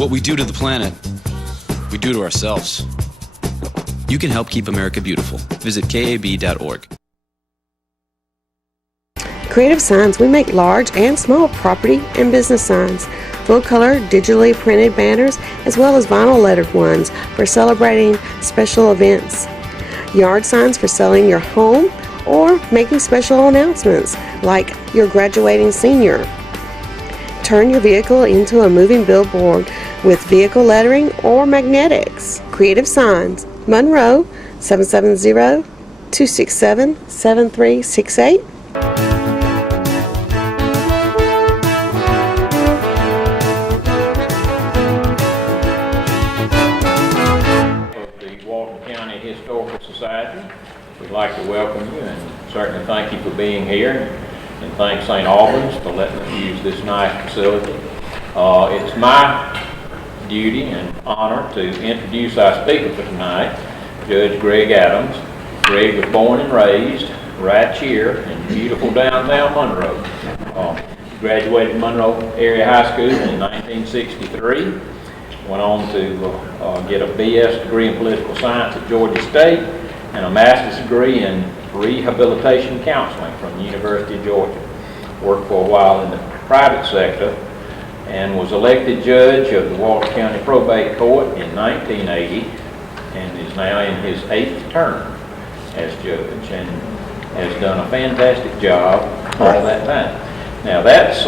What we do to the planet, we do to ourselves. You can help keep America beautiful. Visit KAB.org. Creative Signs, we make large and small property and business signs, full-color, digitally printed banners, as well as vinyl lettered ones for celebrating special events. Yard signs for selling your home or making special announcements like your graduating senior. Turn your vehicle into a moving billboard with vehicle lettering or magnetics. Creative Signs, Monroe, 770-267-7368. The Walton County Historical Society, we'd like to welcome you and certainly thank you for being here, and thank St. Albans for letting us use this nice facility. It's my duty and honor to introduce our speaker for tonight, Judge Greg Adams. Greg was born and raised right here in beautiful downtown Monroe. Graduated Monroe Area High School in 1963. Went on to get a BS degree in political science at Georgia State and a master's degree in rehabilitation counseling from the University of Georgia. Worked for a while in the private sector and was elected judge of the Walton County Probate Court in 1980 and is now in his 8th term as judge and has done a fantastic job all that time. Now that's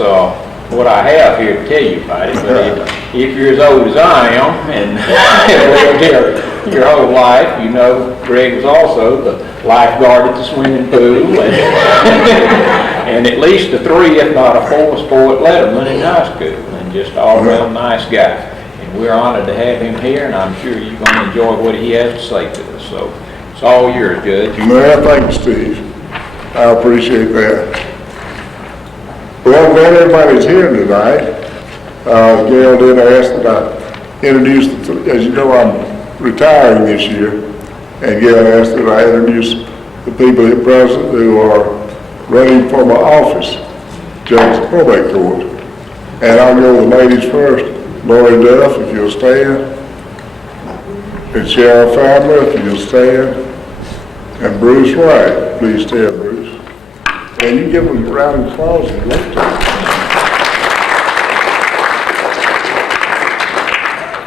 what I have here to tell you about it, but if you're as old as I am and lived here your whole life, you know Greg was also the lifeguard at the swimming pool and at least a 3, if not a 4 sport letterman in high school, and just all around nice guy. And we're honored to have him here, and I'm sure you're going to enjoy what he has to say to us. So it's all yours, Judge. Well, thank you, Steve. I appreciate that. Well, glad everybody's here tonight. Gail did ask that I introduce, as you know, I'm retiring this year, and Gail asked that I introduce the people here present who are running for my office, Judge of the Probate Court. And I'll go with the ladies first. Lori Duff, if you'll stand. And Cheryl Fadler, if you'll stand. And Bruce Wright, please stand, Bruce. And you give them a round of applause if you want to.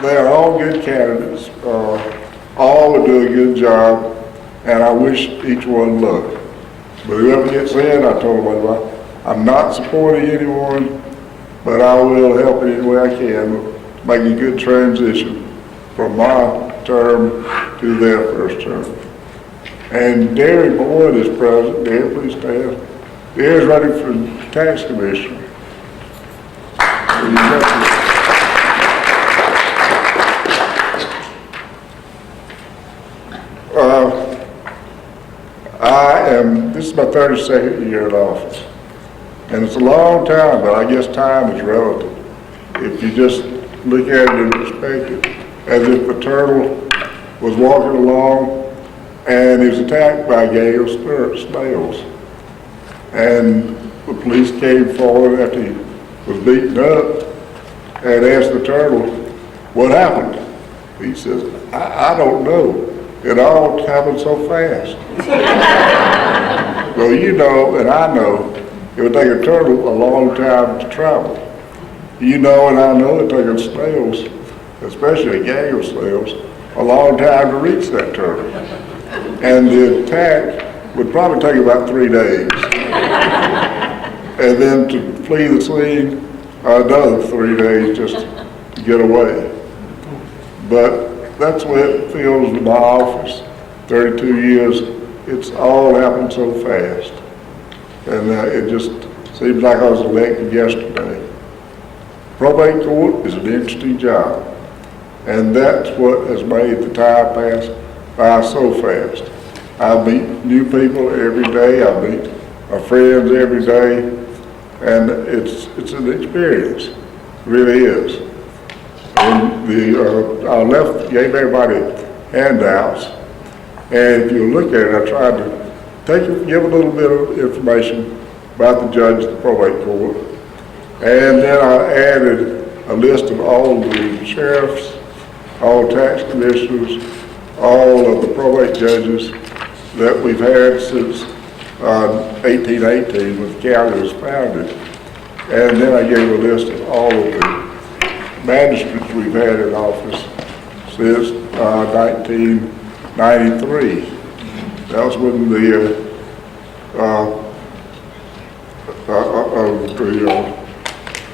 They are all good candidates. All will do a good job, and I wish each one luck. But whoever gets in, I told them I'm not supporting anyone, but I will help any way I can make a good transition from my term to their first term. And Derry Boyd is present. Derry, please stand. Derry's running for tax commissioner. This is my 32nd year in office. And it's a long time, but I guess time is relative. If you just look at it in perspective, as if a turtle was walking along and he was attacked by gale snails. And the police came forward after he was beaten up and asked the turtle, what happened? He says, I don't know. It all happened so fast. Well, you know, and I know, it would take a turtle a long time to travel. You know, and I know it takes snails, especially gaggle snails, a long time to reach that turtle. And the attack would probably take about 3 days. And then to flee the scene, another 3 days just to get away. But that's the way it feels with my office. 32 years, it's all happened so fast. And it just seems like I was elected yesterday. Probate court is an interesting job. And that's what has made the time pass by so fast. I meet new people every day. I meet my friends every day. And it's an experience. It really is. And I gave everybody handouts, and if you look at it, I tried to give a little bit of information about the judge of the probate court, and then I added a list of all the sheriffs, all tax commissioners, all of the probate judges that we've had since 1818 when the county was founded. And then I gave a list of all of the magistrates we've had in office since 1993. That was when the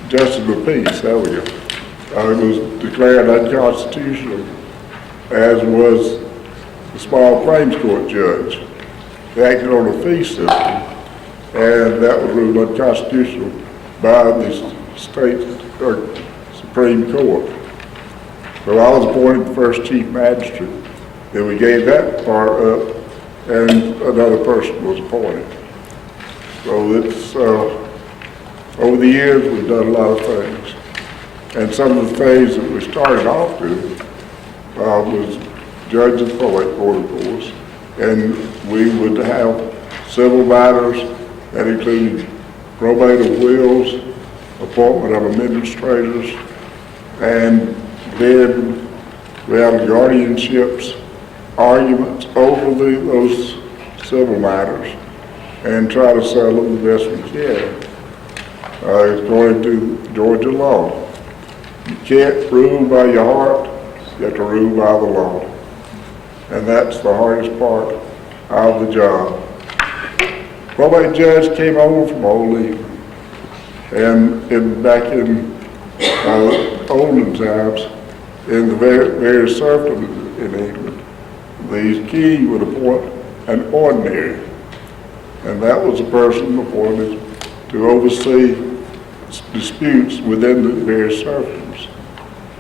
Justice of the Peace, there we go, it was declared unconstitutional, as was the small claims court judge. They acted on a fee system, and that was ruled unconstitutional by the state or Supreme Court. So I was appointed the first chief magistrate. Then we gave that part up, and another person was appointed. So it's, over the years, we've done a lot of things. And some of the things that we started off doing was judge and probate court, of course. And we would have civil matters that included probate of wills, appointment of administrators, and then we had guardianships, arguments over those civil matters, and try to settle them the best we can. According to Georgia law, you can't rule by your heart, you have to rule by the law. And that's the hardest part of the job. Probate judge came over from Old England, and back in olden times, in the various serfdom in England, the king would appoint an ordinary, and that was a person appointed to oversee disputes within the various serfdoms.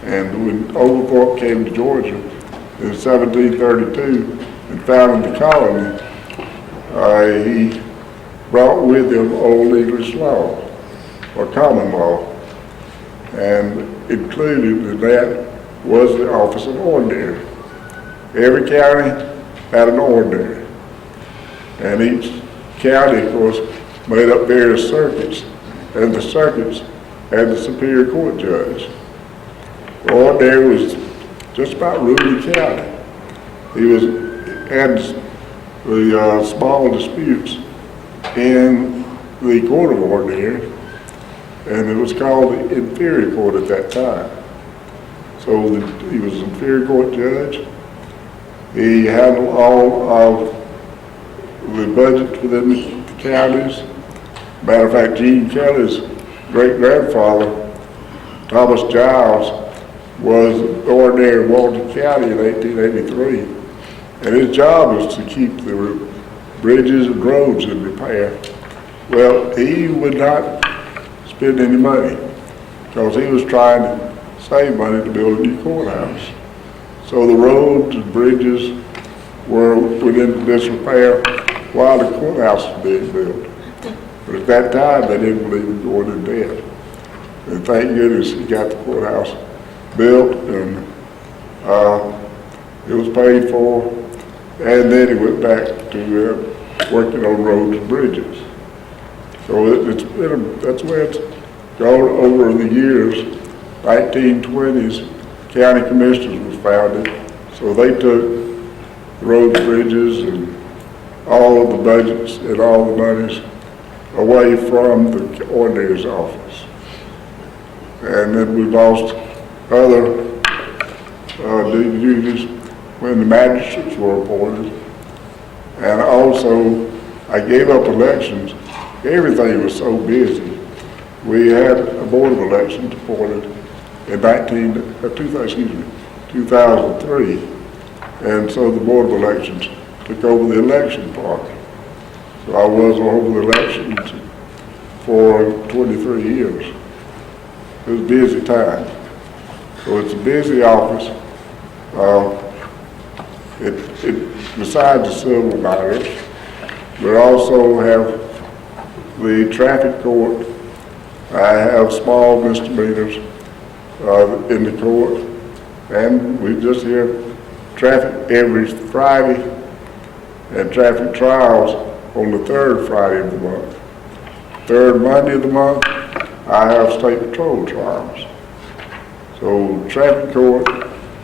And when Oglethorpe came to Georgia in 1732 and founded the colony, he brought with him Old English law, or common law, and included in that was the office of ordinary. Every county had an ordinary, and each county, of course, made up various circuits, and the circuits had the Superior Court judge. The ordinary was just about ruling the county. He had the small disputes in the Court of Ordinary, and it was called the Inferior Court at that time. So he was an Inferior Court judge. He handled all of the budget within the counties. Matter of fact, Gene Kelly's great-grandfather, Thomas Giles, was ordinary in Walton County in 1883. And his job was to keep the bridges and roads in repair. Well, he would not spend any money because he was trying to save money to build a new courthouse. So the roads and bridges were in disrepair while the courthouse was being built. But at that time, they didn't believe in going in debt. And thank goodness he got the courthouse built, and it was paid for, and then he went back to working on roads and bridges. So that's the way it's gone over the years. 1920s, county commissioners was founded, so they took the roads, bridges, and all of the budgets and all the monies away from the ordinary's office. And then we lost other duties when the magistrates were appointed. And also, I gave up elections. Everything was so busy. We had a board of elections appointed in 2003. And so the board of elections took over the election part. So I was over the elections for 23 years. It was a busy time. So it's a busy office. Besides the civil matters, we also have the traffic court. I have small misdemeanors in the court, and we just hear traffic every Friday and traffic trials on the third Friday of the month. Third Monday of the month, I have state patrol trials. So traffic court,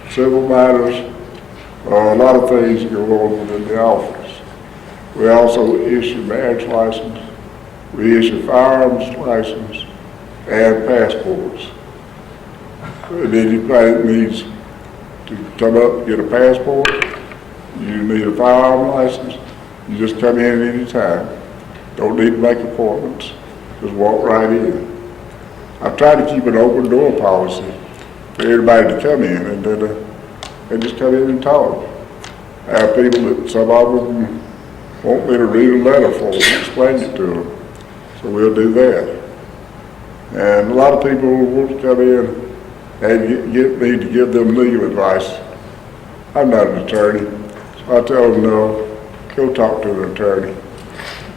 civil matters, a lot of things go on within the office. We also issue marriage license, we issue firearms license, and passports. And anybody needs to come up and get a passport, you need a firearm license, you just come in anytime. Don't need to make appointments, just walk right in. I've tried to keep an open door policy for everybody to come in, and then they just come in and talk. I have people that, some of them want me to read a letter for them, explain it to them, so we'll do that. And a lot of people want to come in and get me to give them legal advice. I'm not an attorney, so I tell them, no, go talk to an attorney,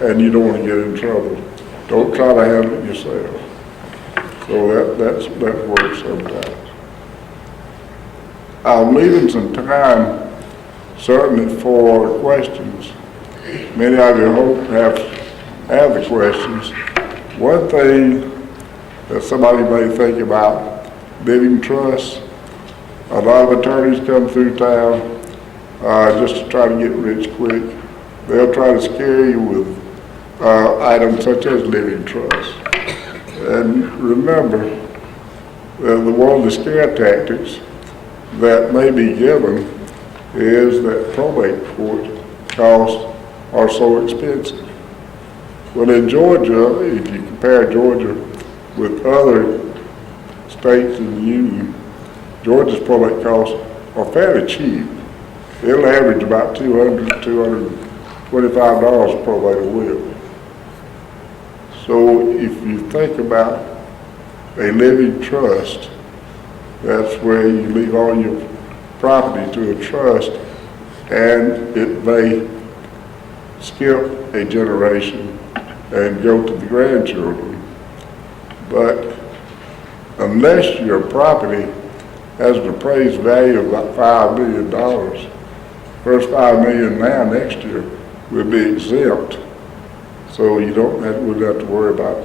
and you don't want to get in trouble. Don't try to handle it yourself. So that works sometimes. I'm leaving some time certainly for questions. Many of you hope to have the questions. One thing that somebody may think about, living trusts. A lot of attorneys come through town just to try to get rich quick. They'll try to scare you with items such as living trusts. And remember, one of the scare tactics that may be given is that probate court costs are so expensive. Well, in Georgia, if you compare Georgia with other states in the Union, Georgia's probate costs are fairly cheap. It'll average about $200, $225 a probate will. So if you think about a living trust, that's where you leave all your property to a trust, and it may skip a generation and go to the grandchildren. But unless your property has an appraised value of about $5 million, first $5 million now next year will be exempt. So you wouldn't have to worry about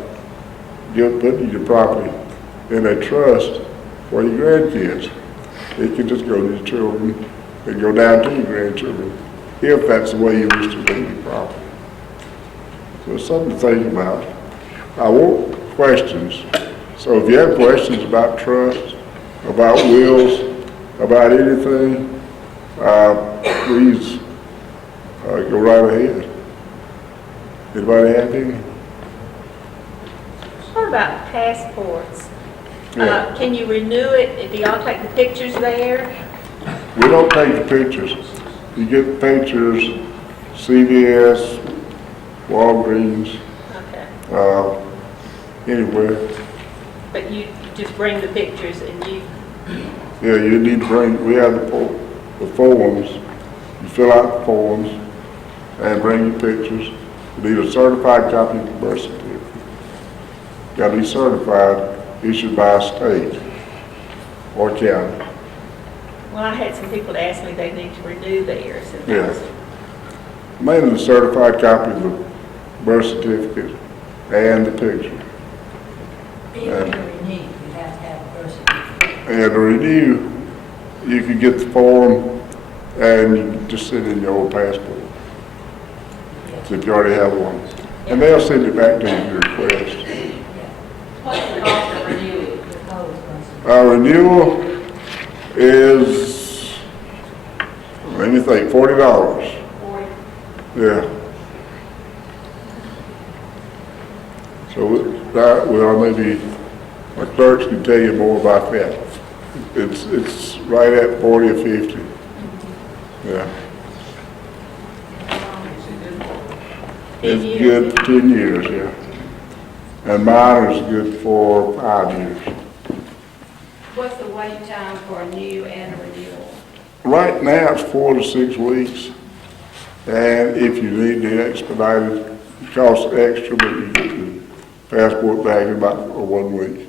putting your property in a trust for your grandkids. It can just go to your children and go down to your grandchildren, if that's the way you wish to leave your property. So it's something to think about. I want questions. So if you have questions about trusts, about wills, about anything, please go right ahead. Anybody have any? What about passports? Yeah. Can you renew it? Do y'all take the pictures there? We don't take the pictures. You get the pictures, CVS, Walgreens, Okay. Anywhere. But you just bring the pictures and you, Yeah, you need to bring, we have the forms. You fill out the forms and bring your pictures. You need a certified copy of the birth certificate. Got to be certified, issued by a state or county. well, I had some people ask me they need to renew theirs. And Yeah. Mainly the certified copy of the birth certificate and the picture. Even to renew, you have to have a birth certificate. And to renew, you can get the form and you can just send in your old passport, so if you already have one. And they'll send it back to you, your request. What's the cost of renewing the proposed birth Our renewal is, let me think, $40. certificate? Yeah. So that, well, maybe my clerks can tell you more about that. It's right at 40 or 50. Yeah. 10 It's years. good for 10 years, yeah. And mine is good for 5 years. What's the wait time for a new and a renewal? Right now, it's 4 to 6 weeks. And if you need to expedite it, it costs extra, but you get the passport back in about 1 week,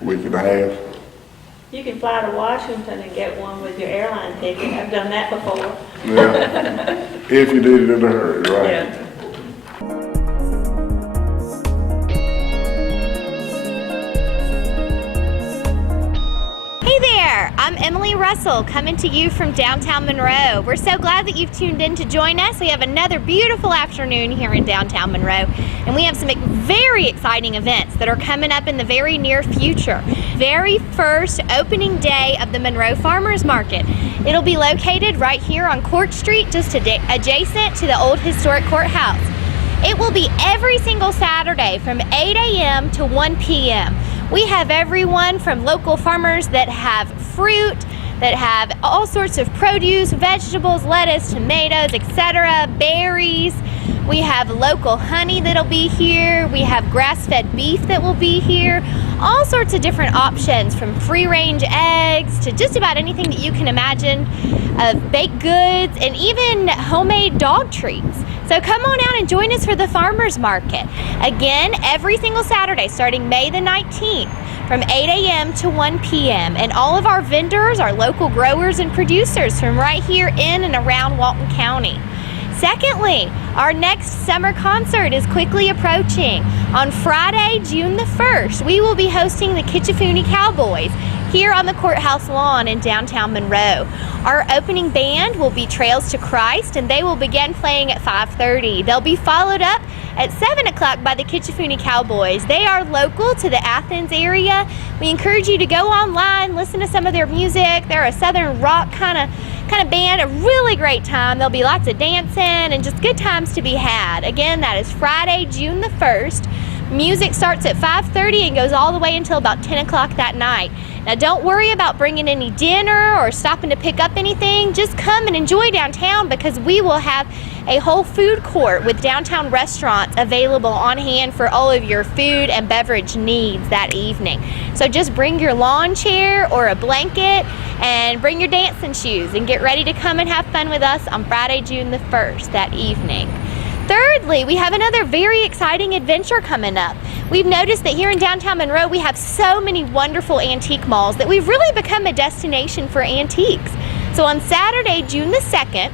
a week and a half. You can fly to Washington and get one with your airline ticket. I've done that before. Yeah. If you need it in a hurry, right? Yeah. Hey there, I'm Emily Russell coming to you from downtown Monroe. We're so glad that you've tuned in to join us. We have another beautiful afternoon here in downtown Monroe, and we have some very exciting events that are coming up in the very near future. Very first opening day of the Monroe Farmers Market. It'll be located right here on Court Street, just adjacent to the old historic courthouse. It will be every single Saturday from 8 a.m. to 1 p.m. We have everyone from local farmers that have fruit, that have all sorts of produce, vegetables, lettuce, tomatoes, etc., berries. We have local honey that'll be here. We have grass-fed beef that will be here. All sorts of different options, from free-range eggs to just about anything that you can imagine, baked goods, and even homemade dog treats. So come on out and join us for the farmers market. Again, every single Saturday starting May the 19th from 8 a.m. to 1 p.m. And all of our vendors are local growers and producers from right here in and around Walton County. Secondly, our next summer concert is quickly approaching. On Friday, June the 1st, we will be hosting the Kitchafooney Cowboys here on the courthouse lawn in downtown Monroe. Our opening band will be Trails to Christ, and they will begin playing at 5:30. They'll be followed up at 7 o'clock by the Kitchafooney Cowboys. They are local to the Athens area. We encourage you to go online, listen to some of their music. They're a southern rock kind of band, a really great time. There'll be lots of dancing and just good times to be had. Again, that is Friday, June the 1st. Music starts at 5:30 and goes all the way until about 10 o'clock that night. Now don't worry about bringing any dinner or stopping to pick up anything. Just come and enjoy downtown, because we will have a whole food court with downtown restaurants available on hand for all of your food and beverage needs that evening. So just bring your lawn chair or a blanket and bring your dancing shoes and get ready to come and have fun with us on Friday, June the 1st that evening. Thirdly, we have another very exciting adventure coming up. We've noticed that here in downtown Monroe, we have so many wonderful antique malls that we've really become a destination for antiques. So on Saturday, June the 2nd,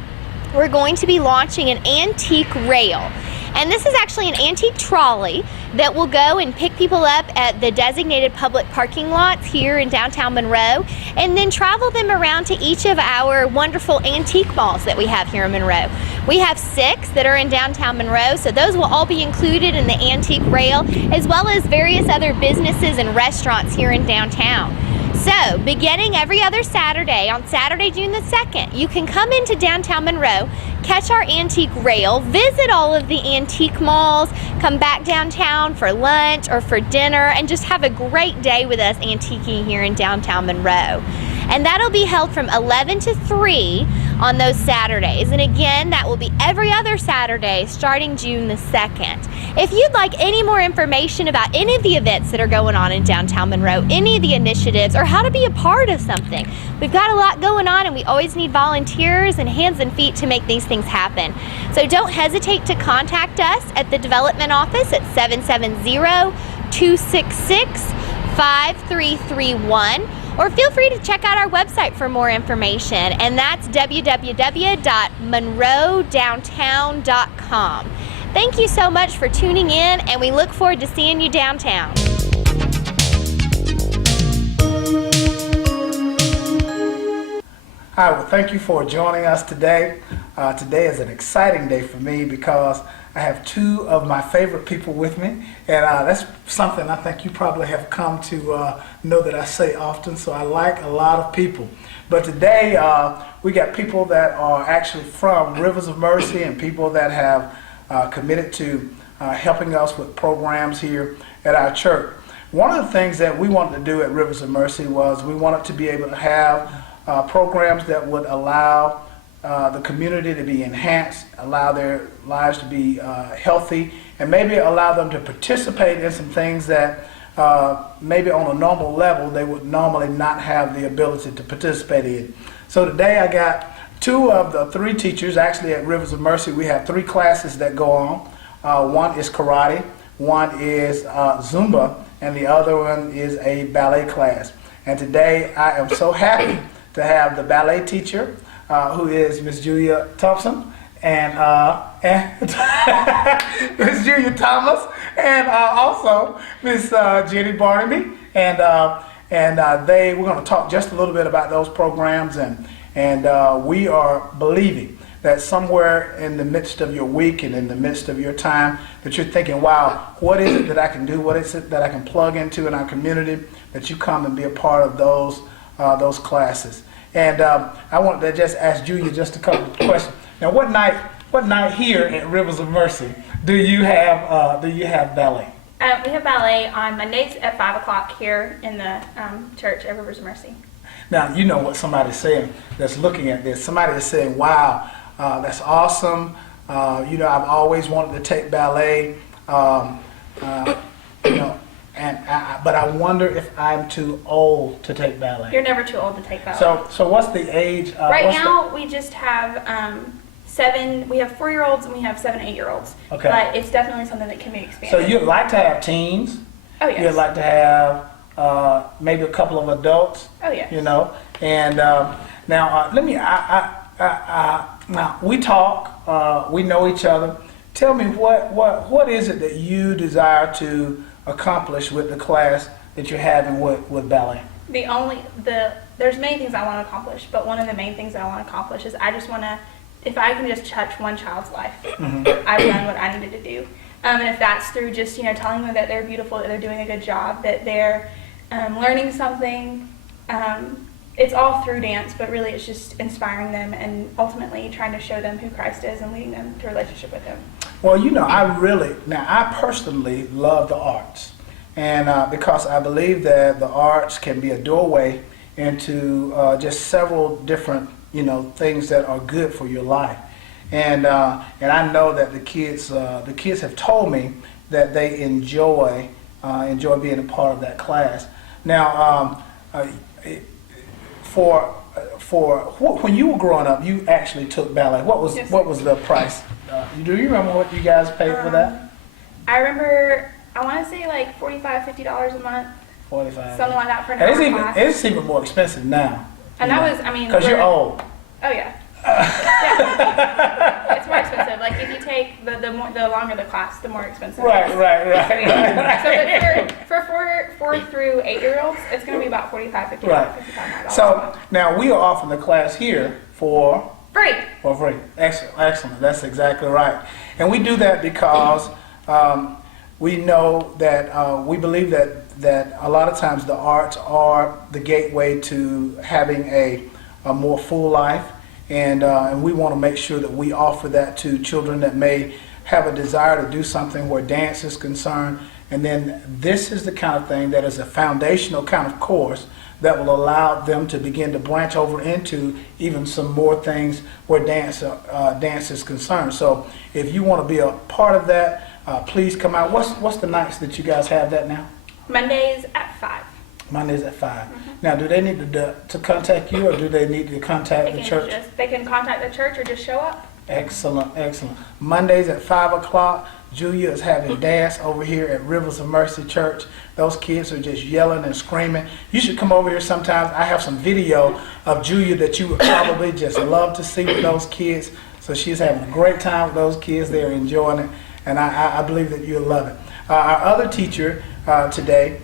we're going to be launching an antique rail. And this is actually an antique trolley that will go and pick people up at the designated public parking lots here in downtown Monroe, and then travel them around to each of our wonderful antique malls that we have here in Monroe. We have 6 that are in downtown Monroe, so those will all be included in the antique rail, as well as various other businesses and restaurants here in downtown. So, beginning every other Saturday, on Saturday, June the 2nd, you can come into downtown Monroe, catch our antique rail, visit all of the antique malls, come back downtown for lunch or for dinner, and just have a great day with us antiquing here in downtown Monroe. And that'll be held from 11 to 3 on those Saturdays. And again, that will be every other Saturday starting June the 2nd. If you'd like any more information about any of the events that are going on in downtown Monroe, any of the initiatives, or how to be a part of something, we've got a lot going on, and we always need volunteers and hands and feet to make these things happen. So don't hesitate to contact us at the development office at 770-266-5331. Or feel free to check out our website for more information, and that's www.monroedowntown.com. Thank you so much for tuning in, and we look forward to seeing you downtown. Hi, well, thank you for joining us today. Today is an exciting day for me because I have 2 of my favorite people with me, and that's something I think you probably have come to know that I say often, so I like a lot of people. But today we got people that are actually from Rivers of Mercy, and people that have committed to helping us with programs here at our church. One of the things that we wanted to do at Rivers of Mercy was we wanted to be able to have programs that would allow the community to be enhanced, allow their lives to be healthy, and maybe allow them to participate in some things that maybe on a normal level they would normally not have the ability to participate in. So today I got 2 of the 3 teachers. Actually at Rivers of Mercy we have 3 classes that go on. One is karate, one is Zumba, and the other one is a ballet class. And today I am so happy to have the ballet teacher, who is Miss Julia Thompson, and Miss Julia Thomas, and also Miss Jenny Barnaby, and and we're going to talk just a little bit about those programs, and we are believing that somewhere in the midst of your week and in the midst of your time that you're thinking, wow, what is it that I can do? What is it that I can plug into in our community? That you come and be a part of those classes. And I want to just ask Julia just a couple of questions. Now, what night here at Rivers of Mercy do you have ballet? We have ballet on Mondays at 5 o'clock here in the church at Rivers of Mercy. Now, you know what somebody's saying that's looking at this. Somebody is saying, wow, that's awesome. You know, I've always wanted to take ballet. You know, but I wonder if I'm too old to take ballet. You're never too old to take ballet. So what's the age? Right now, we just have we have 4-year-olds and we have 7, 8-year-olds. Okay. But it's definitely something that can be expanded. So you'd like to have teens? Oh, yes. You'd like to have maybe a couple of adults? Oh, yes. You know, and now let me. Now we talk. We know each other. Tell me what is it that you desire to accomplish with the class that you're having with ballet? There's many things I want to accomplish, but one of the main things I want to accomplish is I just want to, if I can just touch one child's life, I've done what I needed to do. And if that's through just, you know, telling them that they're beautiful, that they're doing a good job, that they're learning something, it's all through dance, but really it's just inspiring them and ultimately trying to show them who Christ is and leading them to a relationship with Him. Well, you know, I personally love the arts, and because I believe that the arts can be a doorway into just several different, you know, things that are good for your life, and I know that the kids have told me that they enjoy being a part of that class. Now, when you were growing up, you actually took ballet. What was the price? Do you remember what you guys paid for that? I remember, I want to say like $45, $50 a month. 45. Something like that for an hour class. It's even more expensive now. And that was, I mean, because you're old. Oh yeah. Yeah. It's more expensive. Like if you take the longer the class, the more expensive. Right. So for 4 through 8-year-olds, it's going to be about $45, $50, Right. $55. So now we are offering the class here for free. For free. Excellent. That's exactly right. And we do that because we know that we believe that a lot of times the arts are the gateway to having a more full life. And we want to make sure that we offer that to children that may have a desire to do something where dance is concerned. And then this is the kind of thing that is a foundational kind of course that will allow them to begin to branch over into even some more things where dance is concerned. So if you want to be a part of that, please come out. What's the nights that you guys have that now? Mondays at 5. Mondays at 5. Now, do they need to contact you, or do they need to contact the church? They can contact the church or just show up. Excellent. Mondays at 5 o'clock. Julia is having dance over here at Rivers of Mercy Church. Those kids are just yelling and screaming. You should come over here sometimes. I have some video of Julia that you would probably just love to see with those kids. So she's having a great time with those kids. They're enjoying it, and I believe that you'll love it. Our other teacher today,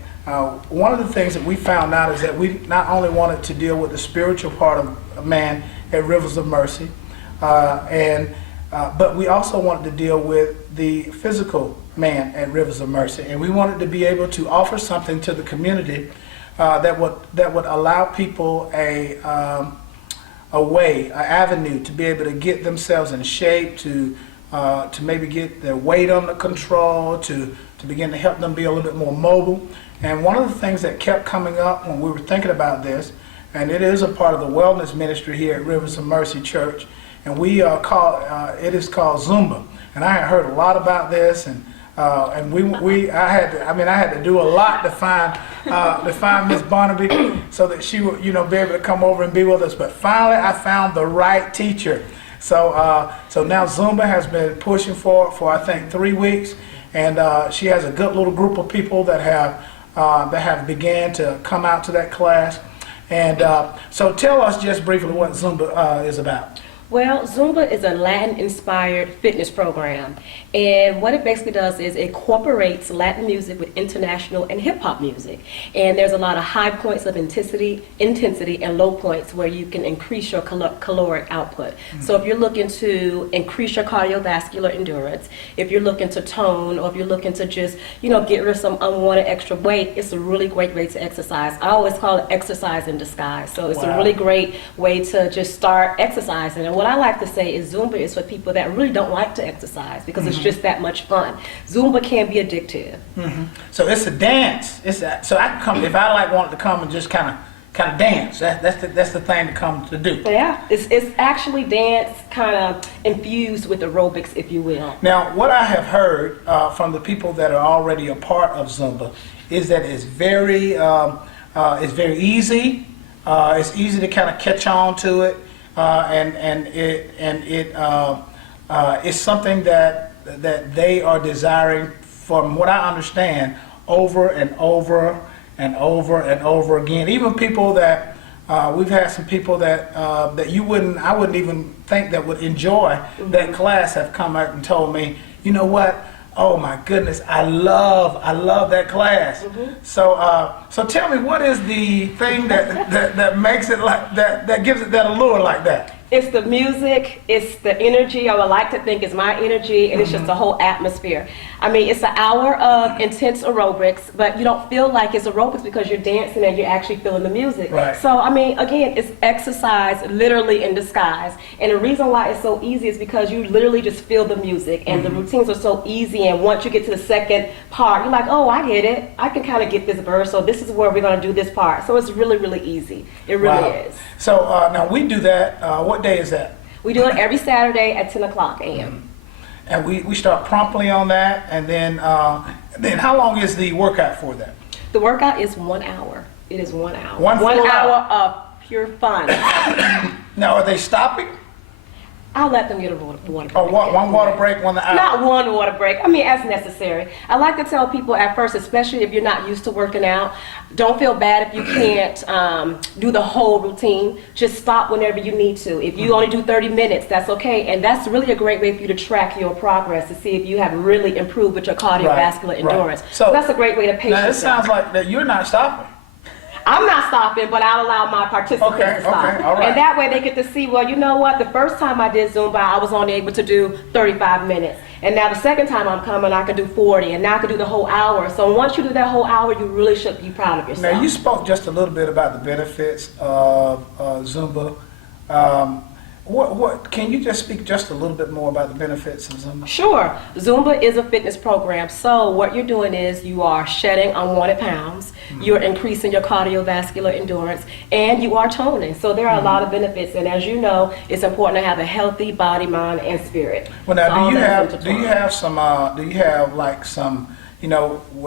one of the things that we found out is that we not only wanted to deal with the spiritual part of man at Rivers of Mercy, but we also wanted to deal with the physical man at Rivers of Mercy, and we wanted to be able to offer something to the community that would allow people an avenue to be able to get themselves in shape, to maybe get their weight under control, to begin to help them be a little bit more mobile. And one of the things that kept coming up when we were thinking about this, and it is a part of the wellness ministry here at Rivers of Mercy Church, and it is called Zumba. And I had heard a lot about this, and I had to do a lot to find Miss Barnaby so that she would, you know, be able to come over and be with us. But finally, I found the right teacher. So now Zumba has been pushing for I think 3 weeks, and she has a good little group of people that have began to come out to that class. And so tell us just briefly what Zumba is about. Well, Zumba is a Latin-inspired fitness program, and what it basically does is it incorporates Latin music with international and hip-hop music. And there's a lot of high points of intensity, and low points where you can increase your caloric output. So if you're looking to increase your cardiovascular endurance, if you're looking to tone, or if you're looking to just, get rid of some unwanted extra weight, it's a really great way to exercise. I always call it exercise in disguise. So it's a really great way to just start exercising. And what I like to say is Zumba is for people that really don't like to exercise because it's just that much fun. Zumba can be addictive. So it's a dance. So I can come if I wanted to come and just kind of dance. That's the thing to come to do. Yeah, it's actually dance kind of infused with aerobics, if you will. Now, what I have heard from the people that are already a part of Zumba is that it's very easy. It's easy to kind of catch on to it. And it's something that they are desiring, from what I understand, over and over and over and over again. Even people that we've had some people that I wouldn't even think that would enjoy that class have come out and told me, you know what? Oh my goodness, I love that class. So tell me, what is the thing that makes it like that gives it that allure like that? It's the music, it's the energy. I would like to think it's my energy, and it's just the whole atmosphere. I mean, it's an hour of intense aerobics, but you don't feel like it's aerobics because you're dancing and you're actually feeling the music. Right. So, I mean, again, it's exercise literally in disguise. And the reason why it's so easy is because you literally just feel the music, and the routines are so easy. And once you get to the second part, you're like, oh, I get it. I can kind of get this verse, so this is where we're going to do this part. So it's really, really easy. It really is. So now we do that. What day is that? We do it every Saturday at 10 o'clock a.m. And we start promptly on that, and then how long is the workout for that? The workout is 1 hour. It is 1 hour. One full hour hour of pure fun. Now, are they stopping? I'll let them get a water break. Oh, one water break, 1 hour? Not one water break. I mean, as necessary. I like to tell people at first, especially if you're not used to working out, don't feel bad if you can't do the whole routine. Just stop whenever you need to. If you only do 30 minutes, that's okay. And that's really a great way for you to track your progress to see if you have really improved with your cardiovascular endurance. So that's a great way to pace yourself. Now, it sounds like that you're not stopping. I'm not stopping, but I'll allow my participants to stop. Okay, all right. And that way they get to see, well, you know what? The first time I did Zumba, I was only able to do 35 minutes. And now the second time I'm coming, I can do 40, and now I can do the whole hour. So once you do that whole hour, you really should be proud of yourself. Now, you spoke just a little bit about the benefits of Zumba. What can you just speak just a little bit more about the benefits of Zumba? Sure. Zumba is a fitness program. So what you're doing is you are shedding unwanted pounds, you're increasing your cardiovascular endurance, and you are toning. So there are a lot of benefits. And as you know, it's important to have a healthy body, mind, and spirit. Well, now, do you have some, when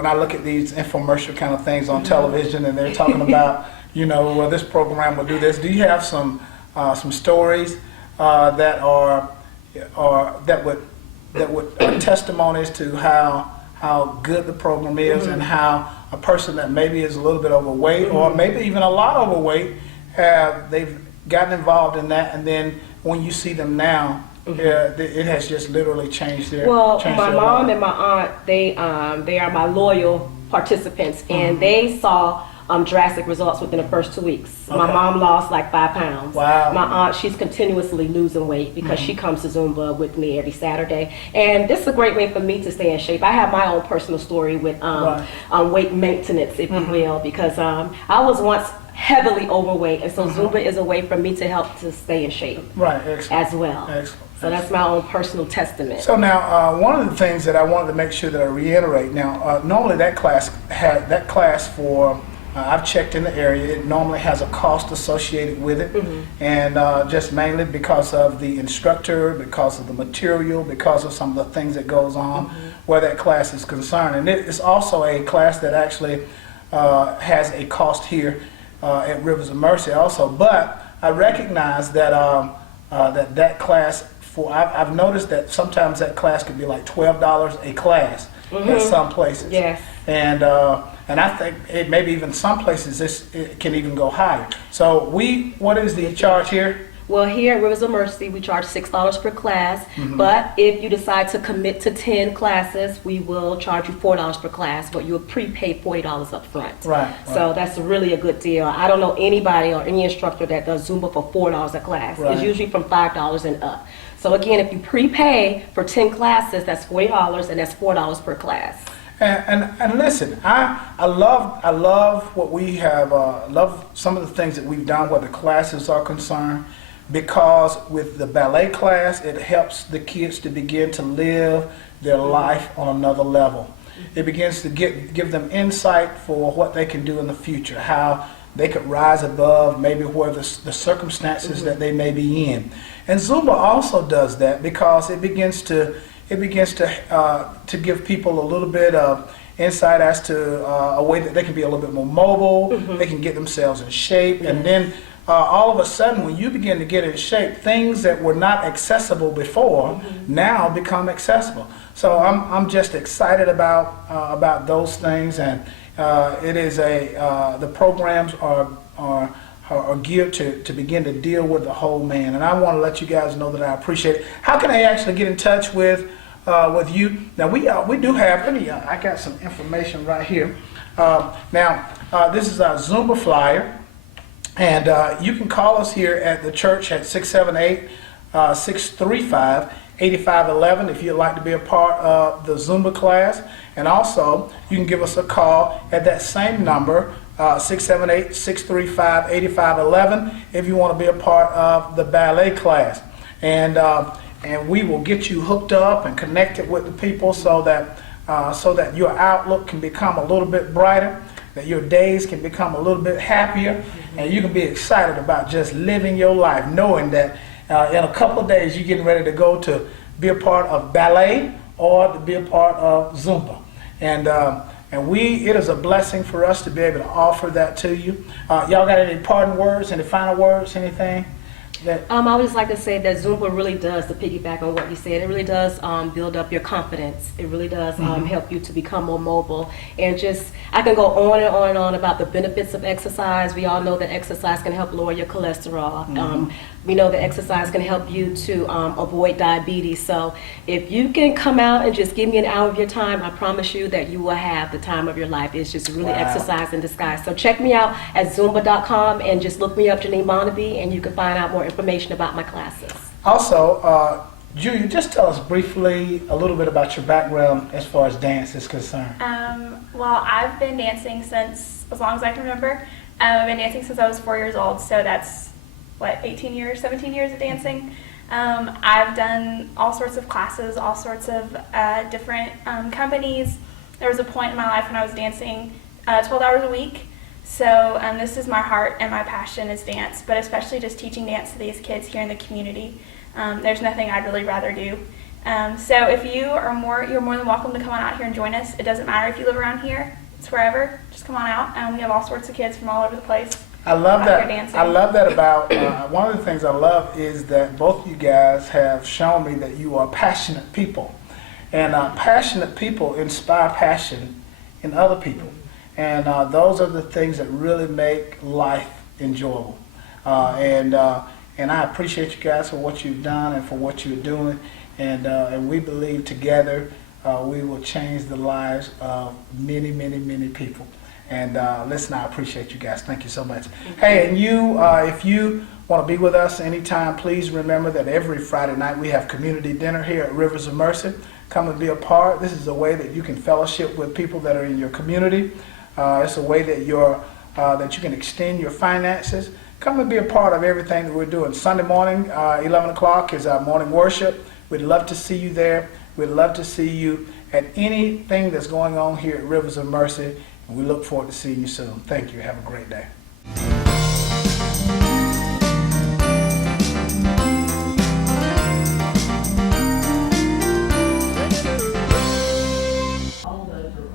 I look at these infomercial kind of things on television and they're talking about, well, this program will do this. Do you have some stories that would testimonies to how good the program is, and how a person that maybe is a little bit overweight or maybe even a lot overweight they've gotten involved in that, and then when you see them now, it has just literally changed their Well, changed my their mom life. and my aunt, they are my loyal participants, and they saw drastic results within the first 2 weeks. Okay. My mom lost like 5 pounds. Wow. My aunt, she's continuously losing weight because she comes to Zumba with me every Saturday. And this is a great way for me to stay in shape. I have my own personal story with weight maintenance, if you will, because I was once heavily overweight, and so Zumba is a way for me to help to stay in shape. Right, excellent. As well. Excellent. So that's my own personal testament. So now, one of the things that I wanted to make sure that I reiterate, now, normally that class for I've checked in the area. It normally has a cost associated with it, and just mainly because of the instructor, because of the material, because of some of the things that goes on where that class is concerned. And it is also a class that actually has a cost here at Rivers of Mercy also. But I recognize that that class, I've noticed that sometimes that class could be like $12 a class in some places. Yes. And I think maybe even some places it can even go higher. So what is the charge here? Well, here at Rivers of Mercy, we charge $6 per class, but if you decide to commit to 10 classes, we will charge you $4 per class, but you'll prepay $40 up front. Right. So that's really a good deal. I don't know anybody or any instructor that does Zumba for $4 a class. Right. It's usually from $5 and up. So again, if you prepay for 10 classes, that's $40 and that's $4 per class. And listen, I love what we have. Love some of the things that we've done where the classes are concerned, because with the ballet class, it helps the kids to begin to live their life on another level. It begins to give them insight for what they can do in the future, how they could rise above maybe where the circumstances that they may be in. And Zumba also does that, because it begins to give people a little bit of insight as to a way that they can be a little bit more mobile, they can get themselves in shape, and then all of a sudden, when you begin to get in shape, things that were not accessible before now become accessible. So I'm just excited about those things, and it is the programs are geared to begin to deal with the whole man. And I want to let you guys know that I appreciate it. How can I actually get in touch with you? Now we do have. I got some information right here. This is our Zumba flyer. And you can call us here at the church at 678-635-8511 if you'd like to be a part of the Zumba class. And also, you can give us a call at that same number, 678-635-8511, if you want to be a part of the ballet class. And we will get you hooked up and connected with the people so that your outlook can become a little bit brighter, that your days can become a little bit happier, and you can be excited about just living your life, knowing that in a couple of days you're getting ready to go to be a part of ballet or to be a part of Zumba. And it is a blessing for us to be able to offer that to you. Y'all got any parting words, any final words, anything? I would just like to say that Zumba really does, to piggyback on what you said, it really does build up your confidence. It really does help you to become more mobile. And just, I can go on and on and on about the benefits of exercise. We all know that exercise can help lower your cholesterol. We know that exercise can help you to avoid diabetes. So if you can come out and just give me an hour of your time, I promise you that you will have the time of your life. It's just really exercise in disguise. So check me out at Zumba.com and just look me up, Janine Monaby, and you can find out more information about my classes. Also, Julia, just tell us briefly a little bit about your background as far as dance is concerned. Well, I've been dancing since as long as I can remember. I've been dancing since I was 4 years old, so that's 18 years, 17 years of dancing. I've done all sorts of classes, all sorts of different companies. There was a point in my life when I was dancing 12 hours a week. So this is my heart and my passion is dance, but especially just teaching dance to these kids here in the community. There's nothing I'd really rather do. So if you're more than welcome to come on out here and join us. It doesn't matter if you live around here, it's wherever, just come on out. We have all sorts of kids from all over the place. I love that. Dancing. I love that about one of the things I love is that both you guys have shown me that you are passionate people, and passionate people inspire passion in other people, and those are the things that really make life enjoyable. And I appreciate you guys for what you've done and for what you're doing, and we believe together we will change the lives of many, many, many people. And listen, I appreciate you guys. Thank you so much. Hey, and you, if you want to be with us anytime, please remember that every Friday night we have community dinner here at Rivers of Mercy. Come and be a part. This is a way that you can fellowship with people that are in your community. It's a way that that you can extend your finances. Come and be a part of everything that we're doing. Sunday morning, 11 o'clock is our morning worship. We'd love to see you there. We'd love to see you at anything that's going on here at Rivers of Mercy. We look forward to seeing you soon. Thank you. Have a great day.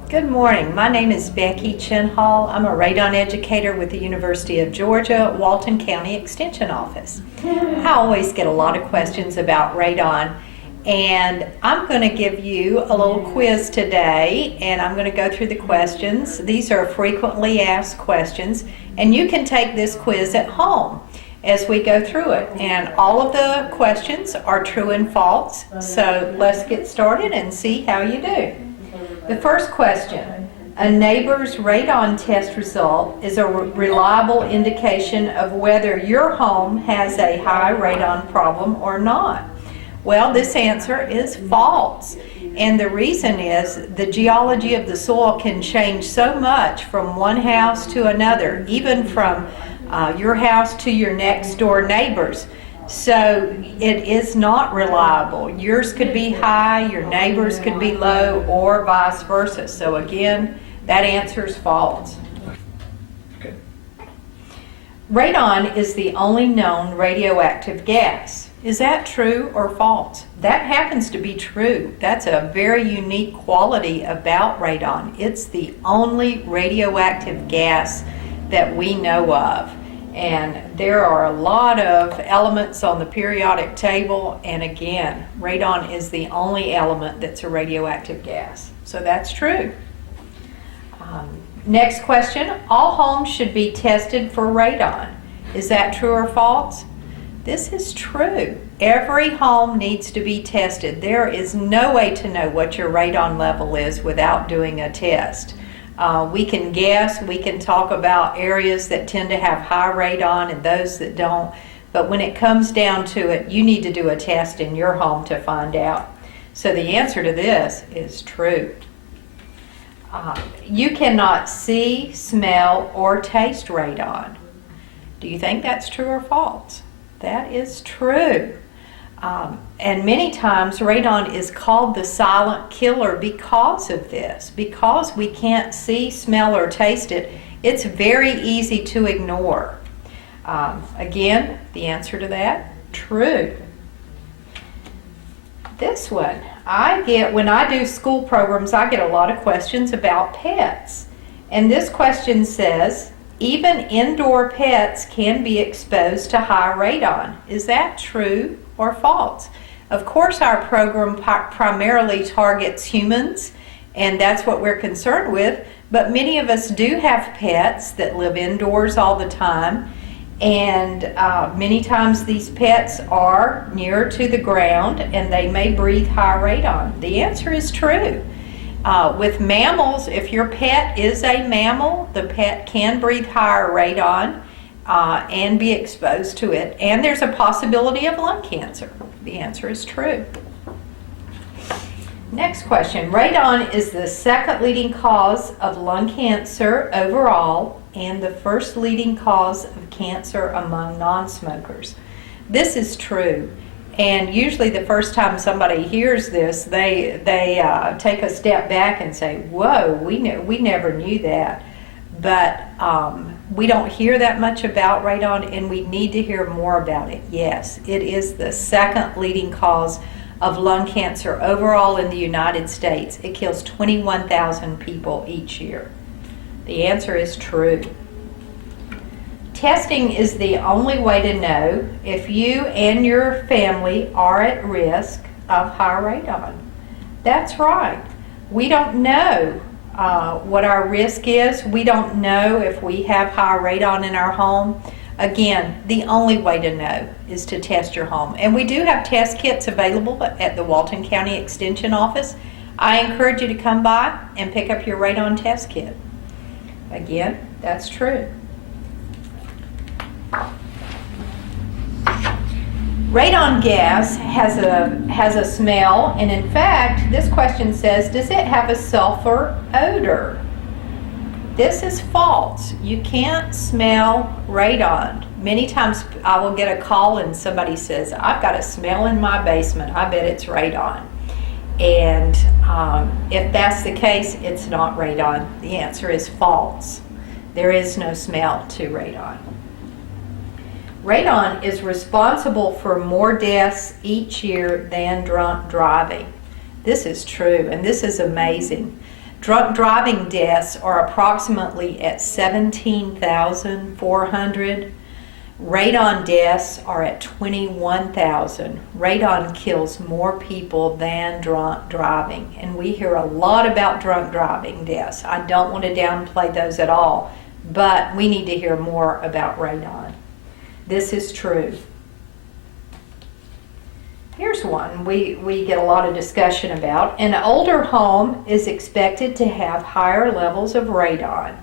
Good morning. My name is Becky Chinhall. I'm a radon educator with the University of Georgia, Walton County Extension Office. I always get a lot of questions about radon, and I'm going to give you a little quiz today, and I'm going to go through the questions. These are frequently asked questions, and you can take this quiz at home. as we go through it. And all of the questions are true and false. So let's get started and see how you do. The first question: a neighbor's radon test result is a reliable indication of whether your home has a high radon problem or not. Well, this answer is false. And the reason is the geology of the soil can change so much from one house to another, even from your house to your next door neighbors. So it is not reliable. Yours could be high, your neighbors could be low, or vice versa. So again, that answer is false. Okay. Radon is the only known radioactive gas. Is that true or false? That happens to be true. That's a very unique quality about radon. It's the only radioactive gas that we know of. And there are a lot of elements on the periodic table, and again, radon is the only element that's a radioactive gas. So that's true. Next question: all homes should be tested for radon. Is that true or false? This is true. Every home needs to be tested. There is no way to know what your radon level is without doing a test. We can guess, we can talk about areas that tend to have high radon and those that don't, but when it comes down to it, you need to do a test in your home to find out. So the answer to this is true. You cannot see, smell, or taste radon. Do you think that's true or false? That is true. And many times radon is called the silent killer because of this. Because we can't see, smell, or taste it, it's very easy to ignore. Again, the answer to that, true. This one, when I do school programs, I get a lot of questions about pets. And this question says, even indoor pets can be exposed to high radon. Is that true or false? Of course, our program primarily targets humans, and that's what we're concerned with, but many of us do have pets that live indoors all the time, and many times these pets are near to the ground and they may breathe high radon. The answer is true. With mammals, if your pet is a mammal, the pet can breathe higher radon and be exposed to it. And there's a possibility of lung cancer. The answer is true. Next question. Radon is the second leading cause of lung cancer overall and the first leading cause of cancer among non-smokers. This is true. And usually the first time somebody hears this, they take a step back and say, whoa, we never knew that. But we don't hear that much about radon, and we need to hear more about it. Yes, it is the second leading cause of lung cancer overall in the United States. It kills 21,000 people each year. The answer is true. Testing is the only way to know if you and your family are at risk of high radon. That's right. We don't know what our risk is. We don't know if we have high radon in our home. Again, the only way to know is to test your home. And we do have test kits available at the Walton County Extension Office. I encourage you to come by and pick up your radon test kit. Again, that's true. Radon gas has a smell, and in fact, this question says, does it have a sulfur odor? This is false. You can't smell radon. Many times I will get a call and somebody says, I've got a smell in my basement. I bet it's radon. And if that's the case, it's not radon. The answer is false. There is no smell to radon. Radon is responsible for more deaths each year than drunk driving. This is true, and this is amazing. Drunk driving deaths are approximately at 17,400. Radon deaths are at 21,000. Radon kills more people than drunk driving, and we hear a lot about drunk driving deaths. I don't want to downplay those at all, but we need to hear more about radon. This is true. Here's one we get a lot of discussion about. An older home is expected to have higher levels of radon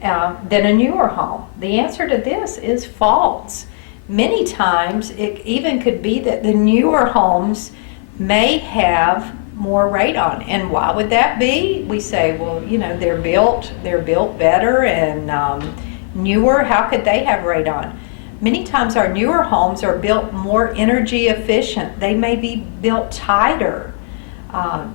than a newer home. The answer to this is false. Many times it even could be that the newer homes may have more radon. And why would that be? We say, well, you know, they're built better and newer. How could they have radon? Many times our newer homes are built more energy efficient. They may be built tighter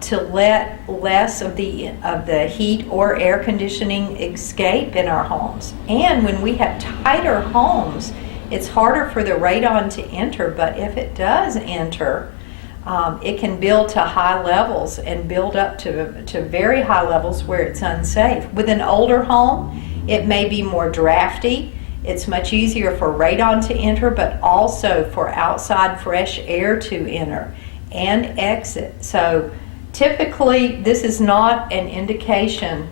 to let less of the heat or air conditioning escape in our homes. And when we have tighter homes, it's harder for the radon to enter, but if it does enter, it can build to high levels and build up to very high levels where it's unsafe. With an older home, it may be more drafty. It's much easier for radon to enter, but also for outside fresh air to enter and exit. So typically, this is not an indication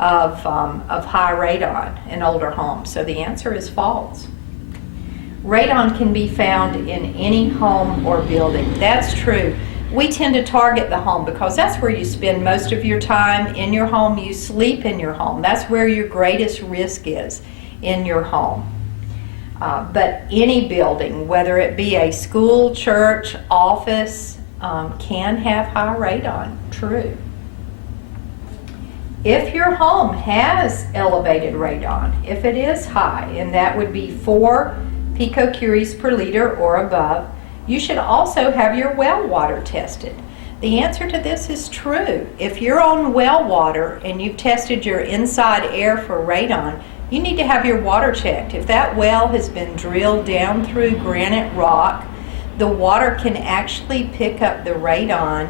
of high radon in older homes. So the answer is false. Radon can be found in any home or building. That's true. We tend to target the home because that's where you spend most of your time in your home. You sleep in your home. That's where your greatest risk is, in your home. But any building, whether it be a school, church, office, can have high radon. True. If your home has elevated radon, if it is high, and that would be 4 picocuries per liter or above, you should also have your well water tested. The answer to this is true. If you're on well water and you've tested your inside air for radon, you need to have your water checked. If that well has been drilled down through granite rock, the water can actually pick up the radon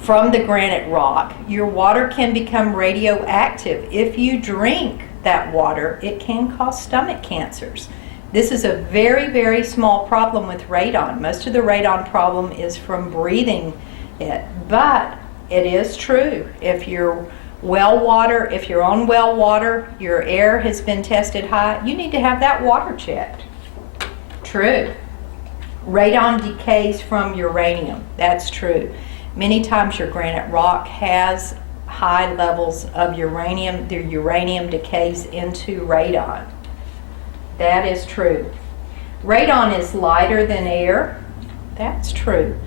from the granite rock. Your water can become radioactive. If you drink that water, it can cause stomach cancers. This is a very, very small problem with radon. Most of the radon problem is from breathing it, but it is true. If you're if you're on well water, your air has been tested high, you need to have that water checked. True. Radon decays from uranium. That's true. Many times your granite rock has high levels of uranium. The uranium decays into radon. That is true. Radon is lighter than air. That's true.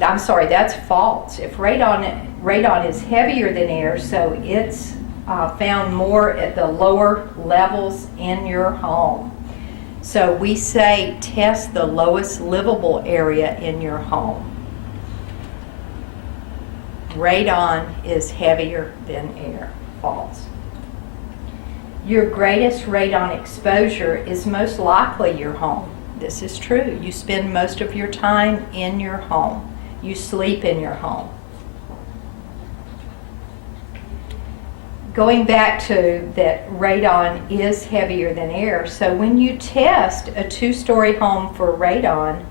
I'm sorry, that's false. If radon is heavier than air, so it's found more at the lower levels in your home. So we say test the lowest livable area in your home. Radon is heavier than air. False. Your greatest radon exposure is most likely your home. This is true. You spend most of your time in your home. You sleep in your home. Going back to that radon is heavier than air, so when you test a 2-story home for radon,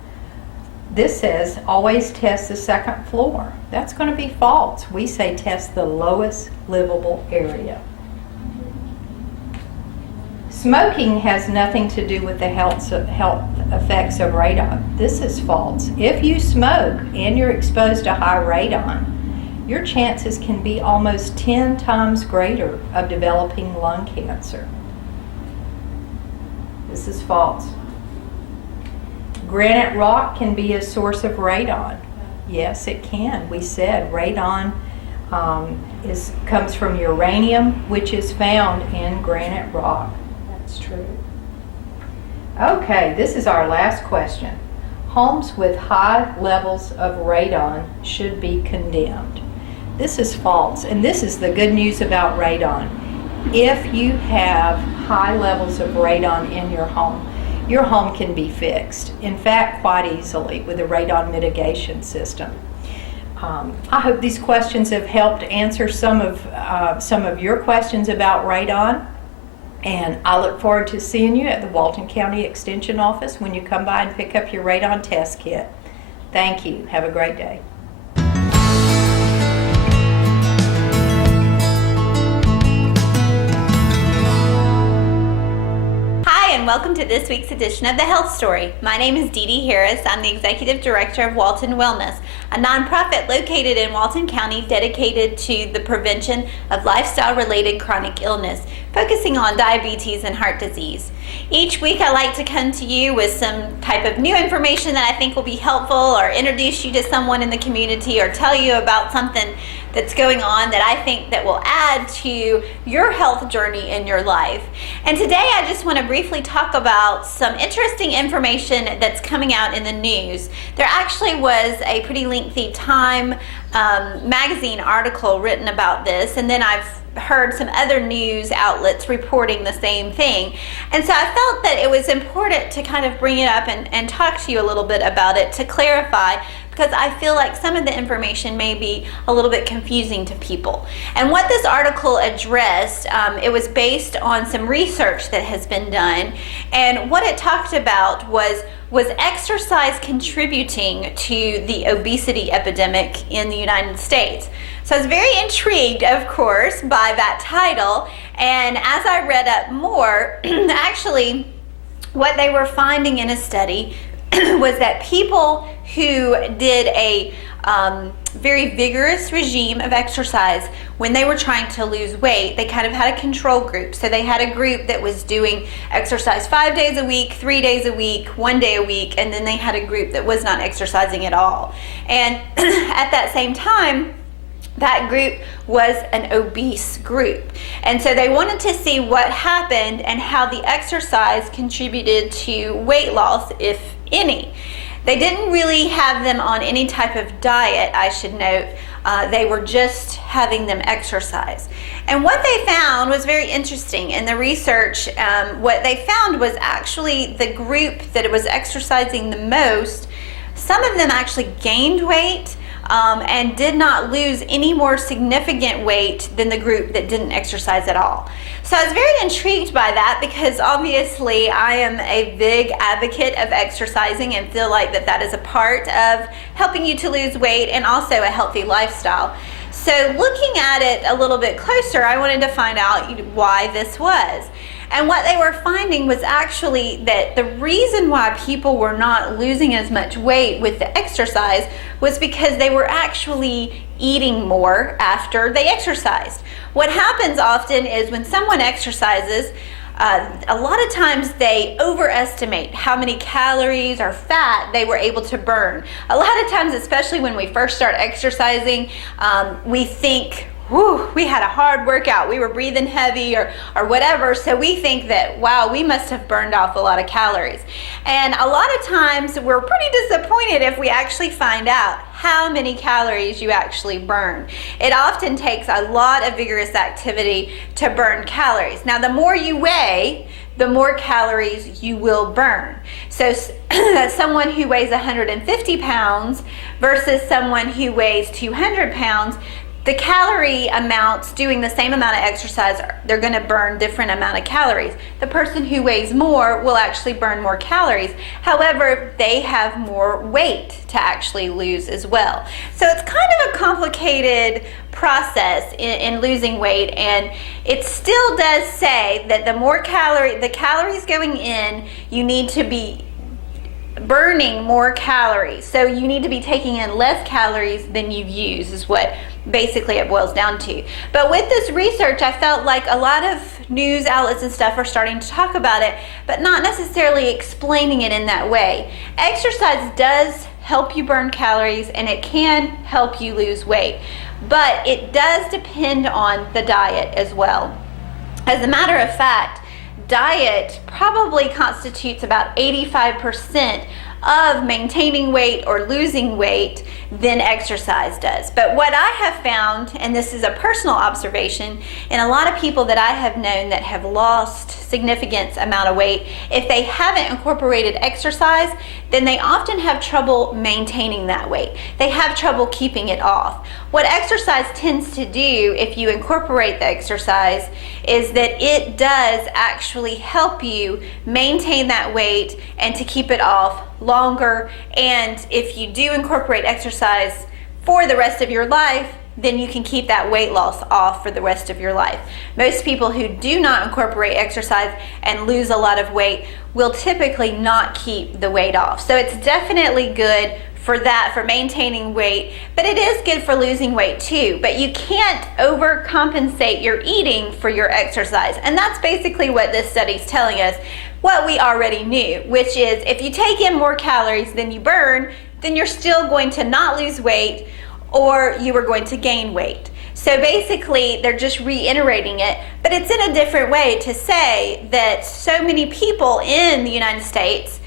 this says always test the second floor. That's going to be false. We say test the lowest livable area. Smoking has nothing to do with the health effects of radon. This is false. If you smoke and you're exposed to high radon, your chances can be almost 10 times greater of developing lung cancer. This is false. Granite rock can be a source of radon. Yes, it can. We said radon comes from uranium, which is found in granite rock. That's true. Okay, this is our last question. Homes with high levels of radon should be condemned. This is false, and this is the good news about radon. If you have high levels of radon in your home can be fixed. In fact, quite easily with a radon mitigation system. I hope these questions have helped answer some of your questions about radon. And I look forward to seeing you at the Walton County Extension Office when you come by and pick up your radon test kit. Thank you. Have a great day. and welcome to this week's edition of The Health Story. My name is Dee Dee Harris. I'm the Executive Director of Walton Wellness, a nonprofit located in Walton County dedicated to the prevention of lifestyle-related chronic illness, focusing on diabetes and heart disease. Each week I like to come to you with some type of new information that I think will be helpful, or introduce you to someone in the community, or tell you about something that's going on that I think that will add to your health journey in your life. And today I just want to briefly talk about some interesting information that's coming out in the news. There actually was a pretty lengthy Time magazine article written about this, and then I've heard some other news outlets reporting the same thing. And so I felt that it was important to kind of bring it up and talk to you a little bit about it to clarify, because I feel like some of the information may be a little bit confusing to people. And what this article addressed, it was based on some research that has been done, and what it talked about was exercise contributing to the obesity epidemic in the United States. So I was very intrigued, of course, by that title, and as I read up more, actually what they were finding in a study was that people who did a very vigorous regime of exercise when they were trying to lose weight, they kind of had a control group. So they had a group that was doing exercise 5 days a week, 3 days a week, 1 day a week, and then they had a group that was not exercising at all. And at that same time, that group was an obese group. And so they wanted to see what happened and how the exercise contributed to weight loss, if any. They didn't really have them on any type of diet, I should note. They were just having them exercise. And what they found was very interesting. In the research, what they found was actually the group that was exercising the most, some of them actually gained weight, and did not lose any more significant weight than the group that didn't exercise at all. So I was very intrigued by that, because obviously I am a big advocate of exercising and feel like that is a part of helping you to lose weight and also a healthy lifestyle. So looking at it a little bit closer, I wanted to find out why this was. And what they were finding was actually that the reason why people were not losing as much weight with the exercise was because they were actually eating more after they exercised. What happens often is when someone exercises, a lot of times they overestimate how many calories or fat they were able to burn. A lot of times, especially when we first start exercising, we think, whew, we had a hard workout, we were breathing heavy or whatever, so we think that, wow, we must have burned off a lot of calories. And a lot of times we're pretty disappointed if we actually find out how many calories you actually burn. It often takes a lot of vigorous activity to burn calories. Now, the more you weigh, the more calories you will burn. So someone who weighs 150 pounds versus someone who weighs 200 pounds, the calorie amounts doing the same amount of exercise, they're going to burn different amount of calories. The person who weighs more will actually burn more calories. However, they have more weight to actually lose as well. So it's kind of a complicated process in losing weight, and it still does say that the calories going in, you need to be burning more calories. So you need to be taking in less calories than you use, is what basically it boils down to. But with this research, I felt like a lot of news outlets and stuff are starting to talk about it, but not necessarily explaining it in that way. Exercise does help you burn calories, and it can help you lose weight, but it does depend on the diet as well. As a matter of fact, diet probably constitutes about 85% of maintaining weight or losing weight than exercise does. But what I have found, and this is a personal observation, in a lot of people that I have known that have lost significant amount of weight, if they haven't incorporated exercise, then they often have trouble maintaining that weight. They have trouble keeping it off. What exercise tends to do, if you incorporate the exercise, is that it does actually help you maintain that weight and to keep it off longer. And if you do incorporate exercise for the rest of your life, then you can keep that weight loss off for the rest of your life. Most people who do not incorporate exercise and lose a lot of weight will typically not keep the weight off. So it's definitely good for that, for maintaining weight, but it is good for losing weight too. But you can't overcompensate your eating for your exercise. And that's basically what this study's telling us, what we already knew, which is if you take in more calories than you burn, then you're still going to not lose weight, or you are going to gain weight. So basically, they're just reiterating it, but it's in a different way to say that so many people in the United States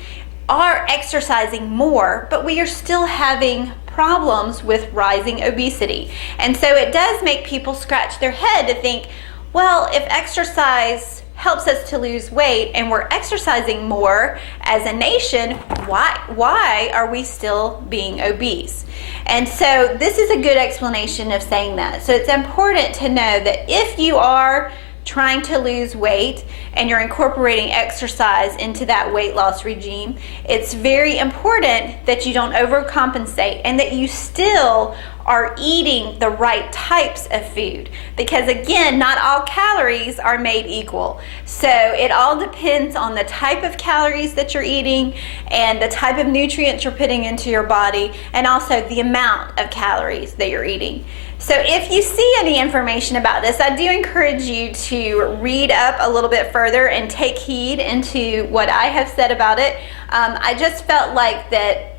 are exercising more, but we are still having problems with rising obesity. And so it does make people scratch their head to think, well, if exercise helps us to lose weight and we're exercising more as a nation, why are we still being obese? And so this is a good explanation of saying that. So it's important to know that if you are trying to lose weight and you're incorporating exercise into that weight loss regime, it's very important that you don't overcompensate and that you still are eating the right types of food, because again, not all calories are made equal. So it all depends on the type of calories that you're eating and the type of nutrients you're putting into your body, and also the amount of calories that you're eating. So if you see any information about this, I do encourage you to read up a little bit further and take heed into what I have said about it. I just felt like that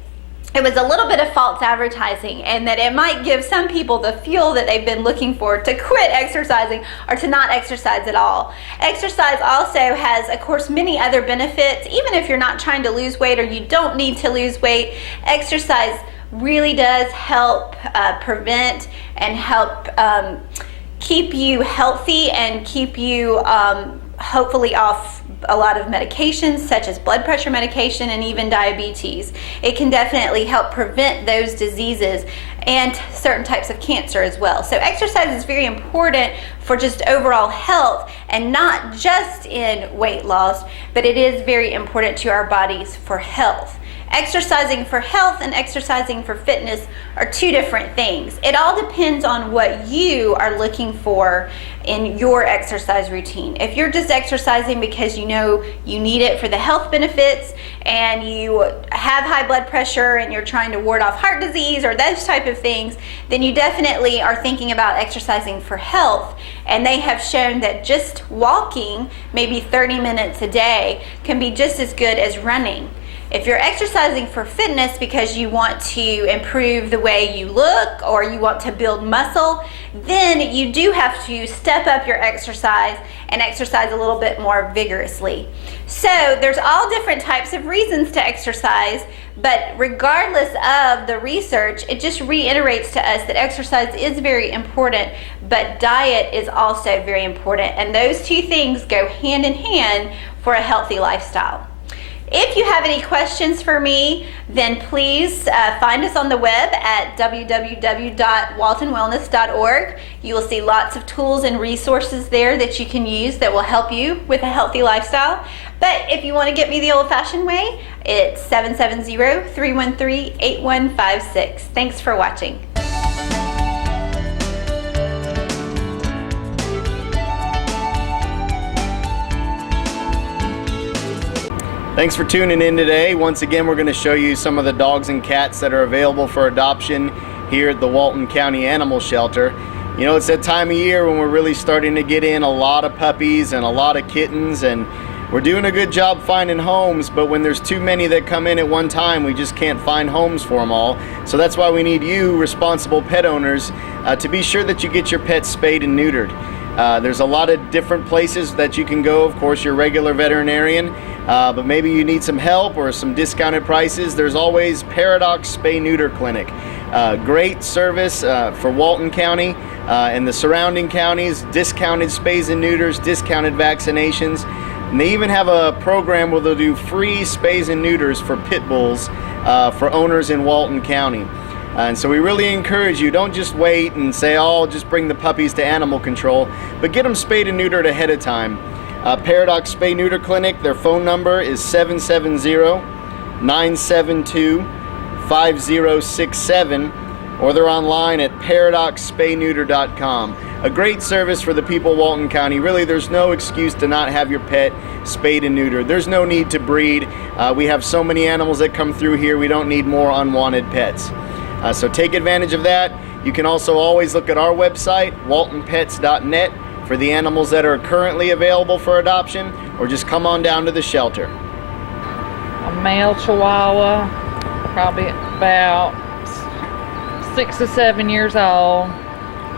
it was a little bit of false advertising, and that it might give some people the fuel that they've been looking for to quit exercising or to not exercise at all. Exercise also has, of course, many other benefits. Even if you're not trying to lose weight or you don't need to lose weight, exercise really does help prevent and help keep you healthy and keep you hopefully off a lot of medications such as blood pressure medication and even diabetes. It can definitely help prevent those diseases and certain types of cancer as well. So exercise is very important for just overall health, and not just in weight loss, but it is very important to our bodies for health. Exercising for health and exercising for fitness are two different things. It all depends on what you are looking for in your exercise routine. If you're just exercising because you know you need it for the health benefits, and you have high blood pressure and you're trying to ward off heart disease or those type of things, then you definitely are thinking about exercising for health. And they have shown that just walking maybe 30 minutes a day can be just as good as running. If you're exercising for fitness because you want to improve the way you look or you want to build muscle, then you do have to step up your exercise and exercise a little bit more vigorously. So there's all different types of reasons to exercise, but regardless of the research, it just reiterates to us that exercise is very important, but diet is also very important. And those two things go hand in hand for a healthy lifestyle. If you have any questions for me, then please find us on the web at www.waltonwellness.org. You will see lots of tools and resources there that you can use that will help you with a healthy lifestyle. But if you want to get me the old-fashioned way, it's 770-313-8156. Thanks for watching. Thanks for tuning in today. Once again, we're going to show you some of the dogs and cats that are available for adoption here at the Walton County Animal Shelter. You know, it's that time of year when we're really starting to get in a lot of puppies and a lot of kittens, and we're doing a good job finding homes, but when there's too many that come in at one time, we just can't find homes for them all. So that's why we need you, responsible pet owners, to be sure that you get your pets spayed and neutered. There's a lot of different places that you can go. Of course, your regular veterinarian, but maybe you need some help or some discounted prices. There's always Paradox Spay Neuter Clinic. Great service for Walton County and the surrounding counties. Discounted spays and neuters, discounted vaccinations. And they even have a program where they'll do free spays and neuters for pit bulls for owners in Walton County. And so we really encourage you, don't just wait and say, oh, I'll just bring the puppies to animal control, but get them spayed and neutered ahead of time. Paradox Spay Neuter Clinic, their phone number is 770-972-5067. or they're online at paradoxspayneuter.com. A great service for the people of Walton County. Really, there's no excuse to not have your pet spayed and neutered. There's no need to breed. We have so many animals that come through here, we don't need more unwanted pets. So take advantage of that. You can also always look at our website, waltonpets.net, for the animals that are currently available for adoption, or just come on down to the shelter. A male Chihuahua, probably about 6 to 7 years old,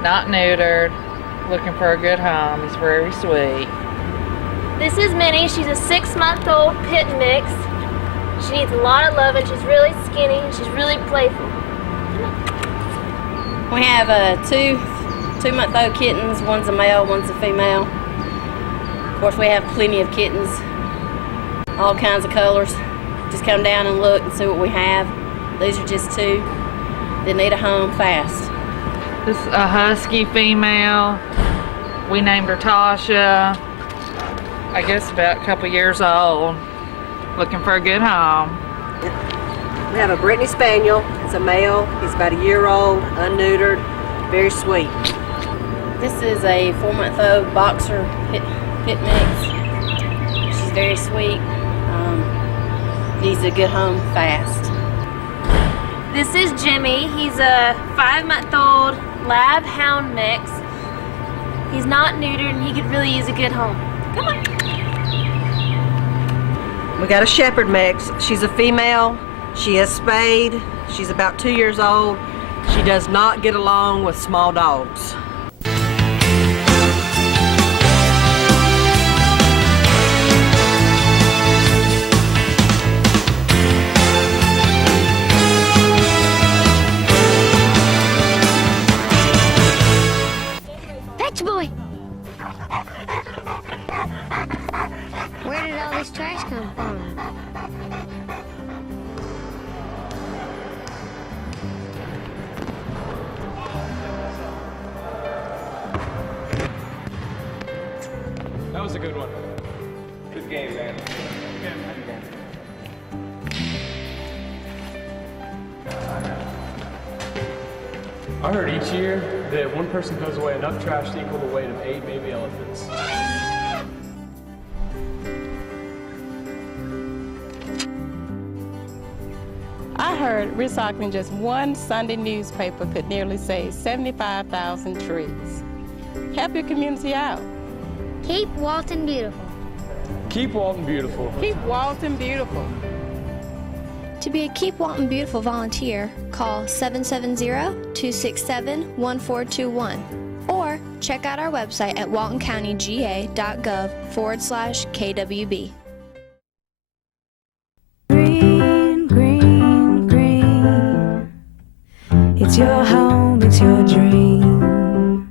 not neutered, looking for a good home. He's very sweet. This is Minnie. She's a 6-month-old pit mix. She needs a lot of love and she's really skinny and she's really playful. We have two-month-old kittens. One's a male, one's a female. Of course, we have plenty of kittens, all kinds of colors. Just come down and look and see what we have. These are just two that need a home fast. This is a husky female. We named her Tasha. I guess about a couple years old. Looking for a good home. We have a Brittany Spaniel. It's a male. He's about a year old, unneutered, very sweet. This is a 4-month-old boxer pit mix. She's very sweet. Needs a good home fast. This is Jimmy. He's a 5-month-old lab hound mix. He's not neutered and he could really use a good home. Come on. We got a shepherd mix. She's a female. She is spayed. She's about 2 years old. She does not get along with small dogs. Fetch boy! Where did all this trash come from? That was a good one. Good game, man. I heard each year that one person throws away enough trash to equal the weight of 8 baby elephants. I heard recycling just one Sunday newspaper could nearly save 75,000 trees. Help your community out. Keep Walton beautiful. Keep Walton beautiful. Keep Walton beautiful. To be a Keep Walton Beautiful volunteer, call 770-267-1421 or check out our website at waltoncountyga.gov/KWB. Green, green, green. It's your home, it's your dream.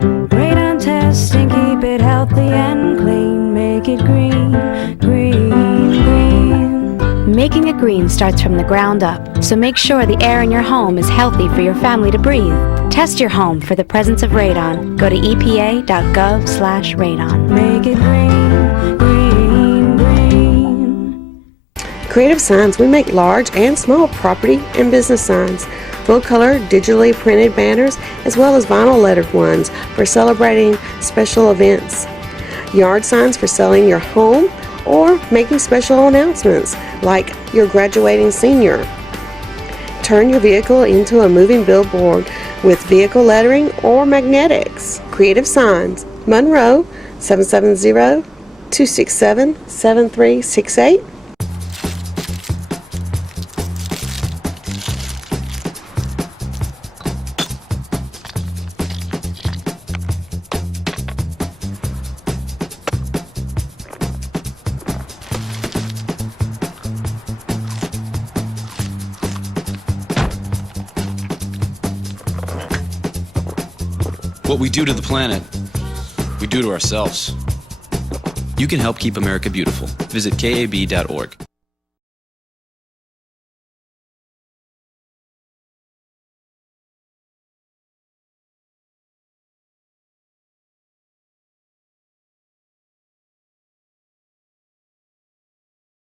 Radon testing, keep it healthy and clean. Make it green, green, green. Making it green starts from the ground up, so make sure the air in your home is healthy for your family to breathe. Test your home for the presence of radon. Go to epa.gov/radon. Make it green, green, green. Creative Signs, we make large and small property and business signs, full-color, digitally printed banners, as well as vinyl lettered ones for celebrating special events. Yard signs for selling your home or making special announcements like your graduating senior. Turn your vehicle into a moving billboard with vehicle lettering or magnetics. Creative Signs, Monroe, 770-267-7368. What we do to the planet, we do to ourselves. You can help keep America beautiful. Visit KAB.org.